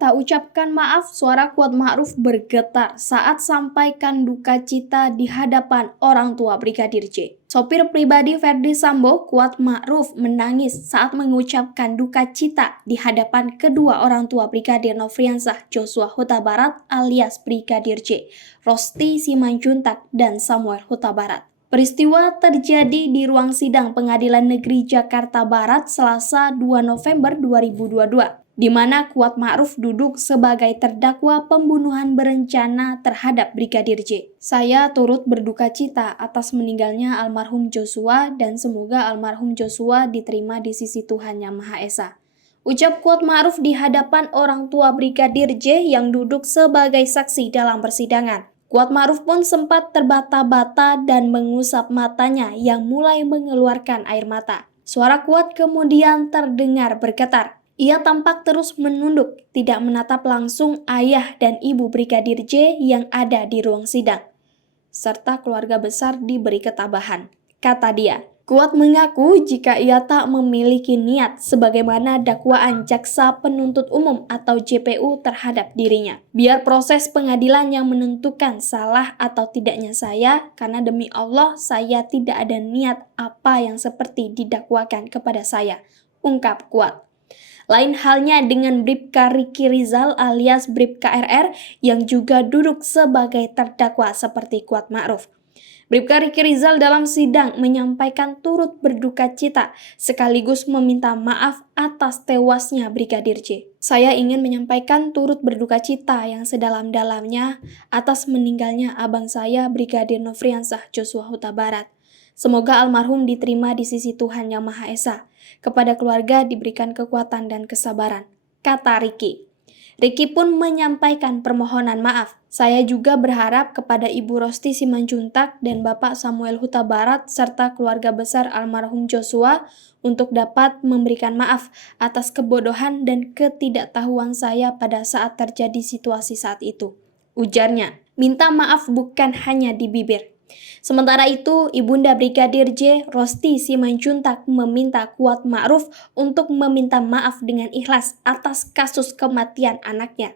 Tak ucapkan maaf, suara Kuat Ma'ruf bergetar saat sampaikan duka cita di hadapan orang tua Brigadir J. Sopir pribadi Verdi Sambo, Kuat Ma'ruf, menangis saat mengucapkan duka cita di hadapan kedua orang tua Brigadir Nofriansah Joshua Huta Barat alias Brigadir J, Rosti Simanjuntak, dan Samuel Huta Barat. Peristiwa terjadi di ruang sidang Pengadilan Negeri Jakarta Barat Selasa 2 November 2022. Di mana Kuat Ma'ruf duduk sebagai terdakwa pembunuhan berencana terhadap Brigadir J. Saya turut berduka cita atas meninggalnya almarhum Joshua dan semoga almarhum Joshua diterima di sisi Tuhan Yang Maha Esa. Ucap Kuat Ma'ruf di hadapan orang tua Brigadir J yang duduk sebagai saksi dalam persidangan. Kuat Ma'ruf pun sempat terbata-bata dan mengusap matanya yang mulai mengeluarkan air mata. Suara Kuat kemudian terdengar bergetar. Ia tampak terus menunduk, tidak menatap langsung ayah dan ibu Brigadir J yang ada di ruang sidang. Serta keluarga besar diberi ketabahan. Kata dia, Kuat mengaku jika ia tak memiliki niat sebagaimana dakwaan jaksa penuntut umum atau JPU terhadap dirinya. Biar proses pengadilan yang menentukan salah atau tidaknya saya, karena demi Allah saya tidak ada niat apa yang seperti didakwakan kepada saya, ungkap Kuat. Lain halnya dengan Bribka Riki Rizal alias Bribka RR yang juga duduk sebagai terdakwa seperti Kuat Ma'ruf. Bribka Riki Rizal dalam sidang menyampaikan turut berduka cita sekaligus meminta maaf atas tewasnya Brigadir J. Saya ingin menyampaikan turut berduka cita yang sedalam-dalamnya atas meninggalnya abang saya Brigadir Nofriansah Joshua Huta Barat. Semoga almarhum diterima di sisi Tuhan Yang Maha Esa. Kepada keluarga diberikan kekuatan dan kesabaran, kata Riki. Riki pun menyampaikan permohonan maaf. Saya juga berharap kepada Ibu Rosti Simanjuntak dan Bapak Samuel Huta Barat serta keluarga besar almarhum Joshua untuk dapat memberikan maaf atas kebodohan dan ketidaktahuan saya pada saat terjadi situasi saat itu. Ujarnya, minta maaf bukan hanya di bibir. Sementara itu, Ibunda Brigadir J, Rosti Simanjuntak meminta Kuat Ma'ruf untuk meminta maaf dengan ikhlas atas kasus kematian anaknya.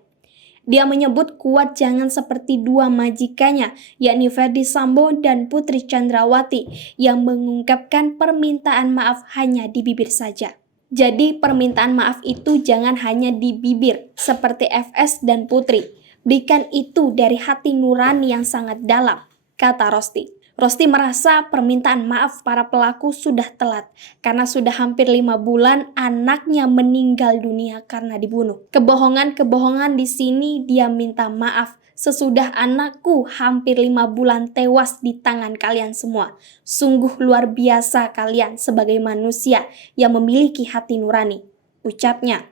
Dia menyebut Kuat jangan seperti dua majikannya, yakni Verdi Sambo dan Putri Chandrawati, yang mengungkapkan permintaan maaf hanya di bibir saja. Jadi permintaan maaf itu jangan hanya di bibir, seperti FS dan Putri. Berikan itu dari hati nurani yang sangat dalam, kata Rosti. Rosti merasa permintaan maaf para pelaku sudah telat karena sudah hampir 5 bulan anaknya meninggal dunia karena dibunuh. Kebohongan-kebohongan di sini dia minta maaf sesudah anakku hampir 5 bulan tewas di tangan kalian semua. Sungguh luar biasa kalian sebagai manusia yang memiliki hati nurani, ucapnya.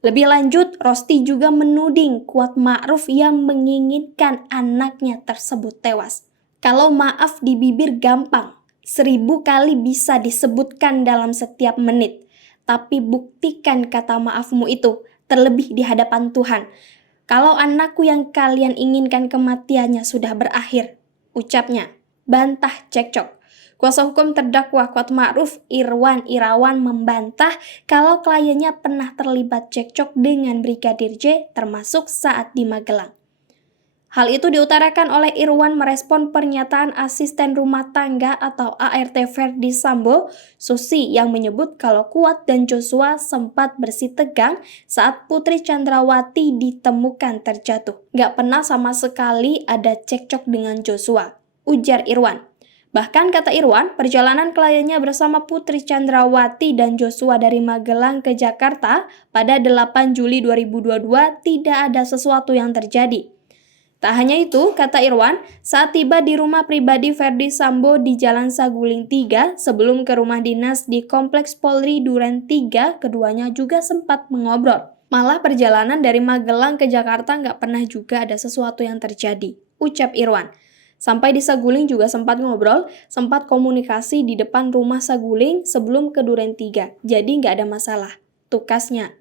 Lebih lanjut, Rosti juga menuding Kuat Ma'ruf yang menginginkan anaknya tersebut tewas. Kalau maaf di bibir gampang, 1000 kali bisa disebutkan dalam setiap menit. Tapi buktikan kata maafmu itu, terlebih di hadapan Tuhan. Kalau anakku yang kalian inginkan kematiannya sudah berakhir, ucapnya. Bantah cekcok. Kuasa hukum terdakwa Kuat Ma'ruf, Irwan Irawan, membantah kalau kliennya pernah terlibat cekcok dengan Brigadir J termasuk saat di Magelang. Hal itu diutarakan oleh Irwan merespon pernyataan asisten rumah tangga atau ART Verdi Sambo, Susi, yang menyebut kalau Kuat dan Joshua sempat bersih tegang saat Putri Chandrawati ditemukan terjatuh. Gak pernah sama sekali ada cekcok dengan Joshua, ujar Irwan. Bahkan kata Irwan, perjalanan kliennya bersama Putri Chandrawati dan Joshua dari Magelang ke Jakarta pada 8 Juli 2022 tidak ada sesuatu yang terjadi. Tak hanya itu, kata Irwan, saat tiba di rumah pribadi Verdi Sambo di Jalan Saguling 3 sebelum ke rumah dinas di Kompleks Polri Duren 3, keduanya juga sempat mengobrol. Malah perjalanan dari Magelang ke Jakarta nggak pernah juga ada sesuatu yang terjadi, ucap Irwan. Sampai di Saguling juga sempat ngobrol, sempat komunikasi di depan rumah Saguling sebelum ke Duren 3, jadi nggak ada masalah, tukasnya.